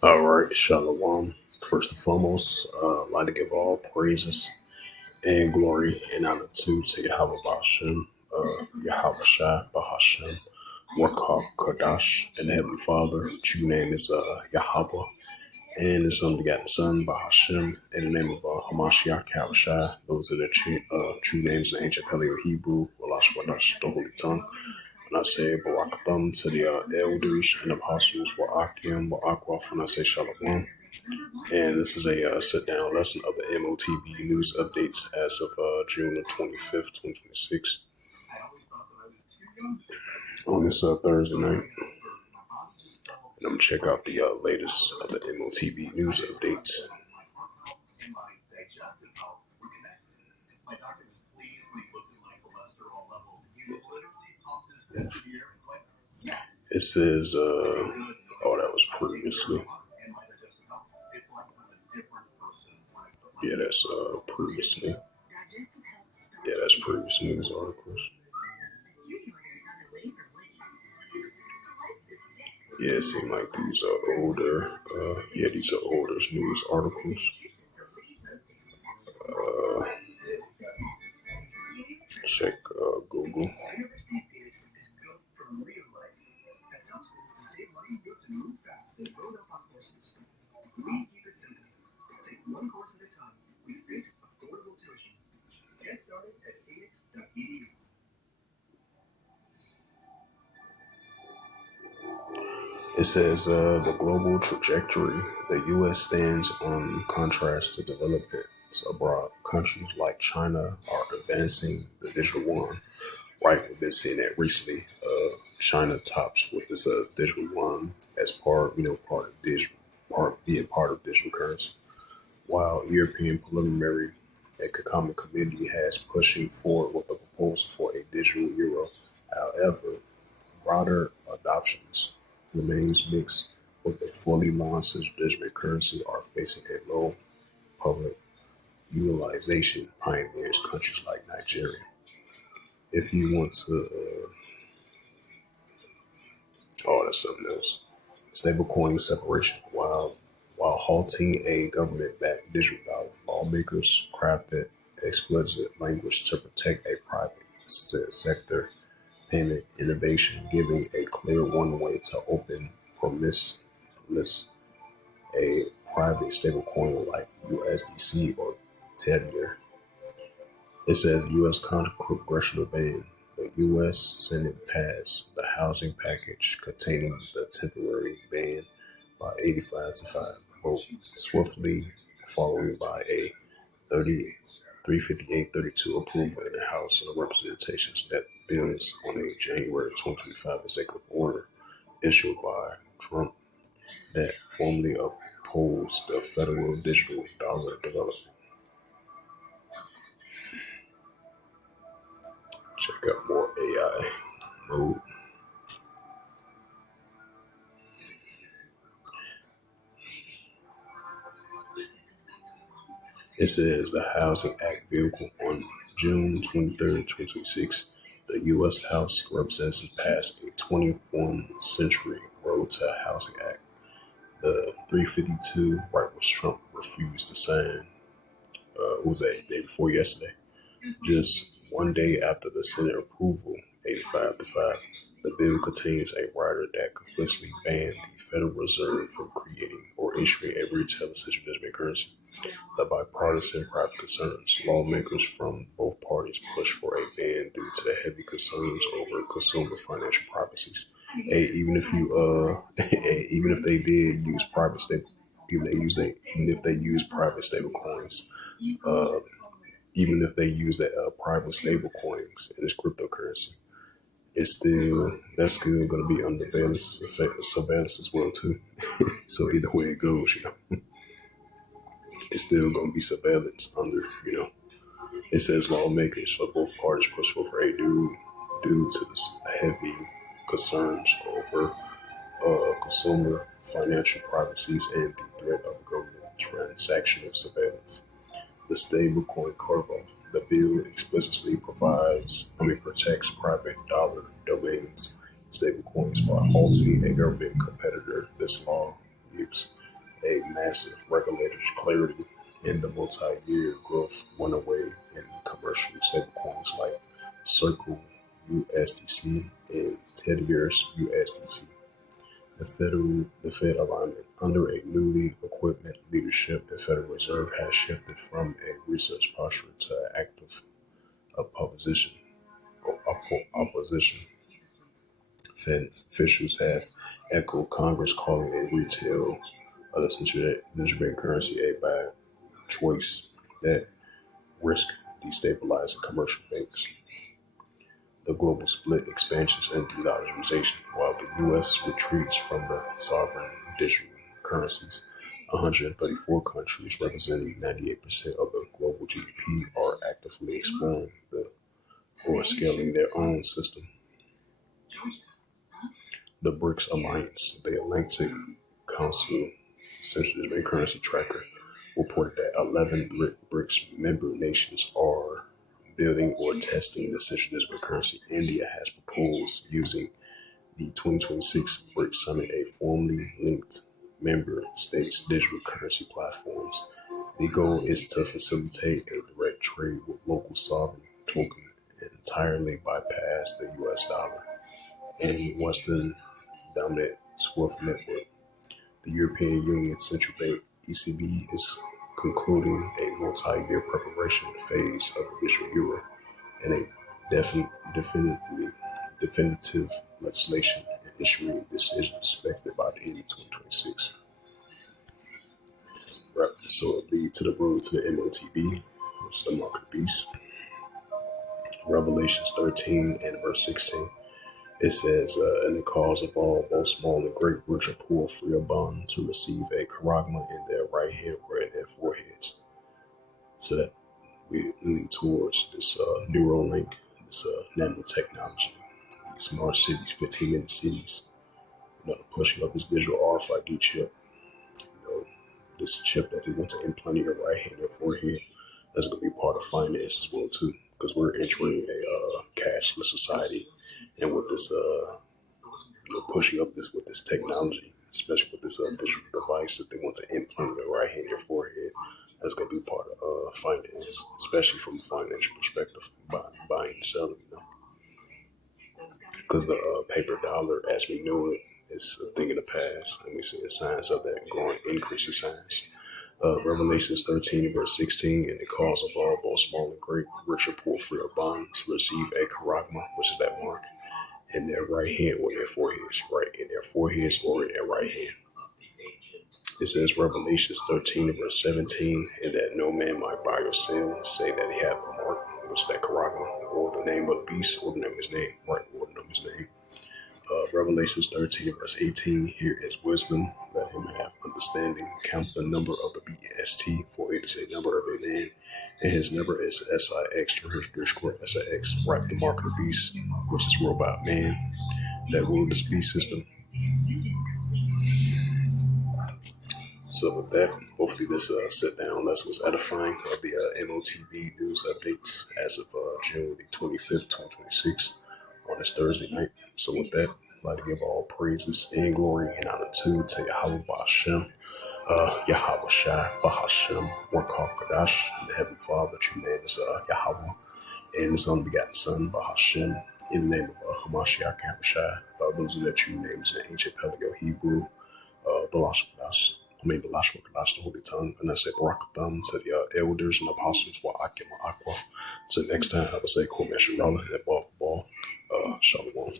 All right, Shalom. First and foremost, I'd like to give all praises and glory and honor to Yahweh Bashem, Yahweh Shai, Bahashem, Wakar Kadash, and the Heavenly Father. True name is Yahweh, and His unbegotten Son, Bahashem, in the name of Hamashiach, Yahweh Shai. Those are the true names in ancient Paleo Hebrew, Walash Wadash, the Holy Tongue. When I say Barakatham to the elders and apostles, Wa'akim, Wa'akwaf, when I say Shalom. And this is a sit-down lesson of the M.O.T.B news updates as of June the 25th, 2026, on this Thursday night. And I'm going to check out the latest of the M.O.T.B news updates. It says, that was previously. Yeah, that's previously. Yeah, that's previous news articles. Yeah, it seems like these are older. These are older news articles. Check Google. It says the global trajectory. The U.S. stands on contrast to developments abroad. Countries like China are advancing the digital yuan. Right, we've been seeing that recently. China tops with this digital yuan as being part of digital currency, while European preliminary economic committee has pushing forward with a proposal for a digital euro. However, broader adoptions remains mixed, with a fully launched digital currency are facing a low public utilization pioneers countries like Nigeria. If you want to, that's something else. Stablecoin separation. While halting a government-backed digital dollar, lawmakers crafted explicit language to protect a private sector payment innovation, giving a clear one way to open permissionless a private stablecoin like USDC or Tether. It says U.S. congressional ban. The U.S. Senate passed the housing package containing the temporary ban by 85 to 5 vote, swiftly following by a 358-32 approval in the House of Representations that builds on a January 2025 executive order issued by Trump that formally opposed the federal digital dollar development. Check out more AI mode. It says the Housing Act vehicle on June 23rd, 2026. The U.S. House of Representatives passed a 21st century Road to Housing Act. The 352, right, which Trump refused to sign, was that day before yesterday? Just one day after the Senate approval, 85 to 5, the bill contains a rider that completely banned the Federal Reserve from creating or issuing a retail digital currency. The bipartisan private concerns. Lawmakers from both parties push for a ban due to the heavy concerns over consumer financial privacies. Hey, even if you even if they did use private stable, even if they use private stable coins, uh, even if they use that private stable coins in this cryptocurrency, that's still going to be under surveillance as well too. So either way it goes, it's still going to be surveillance under. It says lawmakers for both parties push for a due to this heavy concerns over consumer financial privacies and the threat of government transactional surveillance. The stablecoin carve-out. The bill explicitly protects private dollar domains, stablecoins by halting a government competitor. This law gives a massive regulatory clarity, and the multi-year growth went away in commercial stablecoins like Circle USDC and Tether's USDC. The Fed alignment under a newly equipped leadership, the Federal Reserve has shifted from a research posture to an active opposition. Opposition. Fed officials have echoed Congress calling a retail of the central bank currency a bad choice that risk destabilizing commercial banks. The global split expansions and de-dollarization, while the U.S. retreats from the sovereign digital currencies. 134 countries, representing 98% of the global GDP, are actively exploring or scaling their own system. The BRICS Alliance, the Atlantic Council Central Bank Currency Tracker, reported that 11 BRICS member nations are building or testing the central bank currency. India has proposed using the 2026 BRICS Summit a formally linked member states digital currency platforms. The goal is to facilitate a direct trade with local sovereign token and entirely bypass the US dollar and Western dominant SWIFT network. The European Union Central Bank (ECB) is concluding a multi-year preparation phase of the digital euro, and a definitive legislation and issuing decision expected by the end of 2026. Right, so it lead to the road to the M.O.T.B, which is the mark of the beast. Revelations 13 and verse 16. It says, and the cause of all, both small and great, rich or poor, free or bond, to receive a charagma in their right hand or in their foreheads. So that we lean towards this Neuralink, this nanotechnology, these smart cities, 15-minute cities, the pushing of this digital RFID chip, this chip that they want to implant in your right hand, your forehead, that's going to be part of finance as well too, because we're entering a cashless society, and with this pushing up this with this technology, especially with this digital device that they want to implant in your right hand, your forehead, that's going to be part of finance, especially from a financial perspective, buying and selling, because the paper dollar, as we know it, is a thing in the past, and we're seeing signs of that growing, increasing signs. Revelations 13, verse 16, and the cause of all, both small and great, rich or poor, free or bond, to receive a charagma, which is that mark, in their right hand or their foreheads, right, in their foreheads or in their right hand. It says Revelations 13, verse 17, and that no man might buy or sell, say that he hath the mark, which is that charagma, or the name of the beast, or the name of his name, right, or the name of his name. Revelations 13, verse 18, here is wisdom, let him have understanding, count the number of the beast, for it is a number of a man, and his number is SIX, SIX, right, the mark of the beast, which is robot man, that ruled this beast system. So with that, hopefully this sit down lesson was edifying of the M.O.T.B news updates as of June the 25th, 2026 on this Thursday night. So with that, I'd like to give all praises and glory and honor to Yahweh Ba'Shem, Yahweh Shai, Ba'Shem, Warkar Kadash, the Heavenly Father, true name is Yahweh, and his only begotten Son, Ba'Shem, in the name of Hamashiach Yahushai. Those are their true names in ancient Paleo Hebrew, the Lashon Kodash. The Lashon Kodash, the Holy Tongue, and I say Barakatham to the elders and apostles, Wa'akim Aqua. So next time, I would say Kwame Shirala and Ball, Shalom.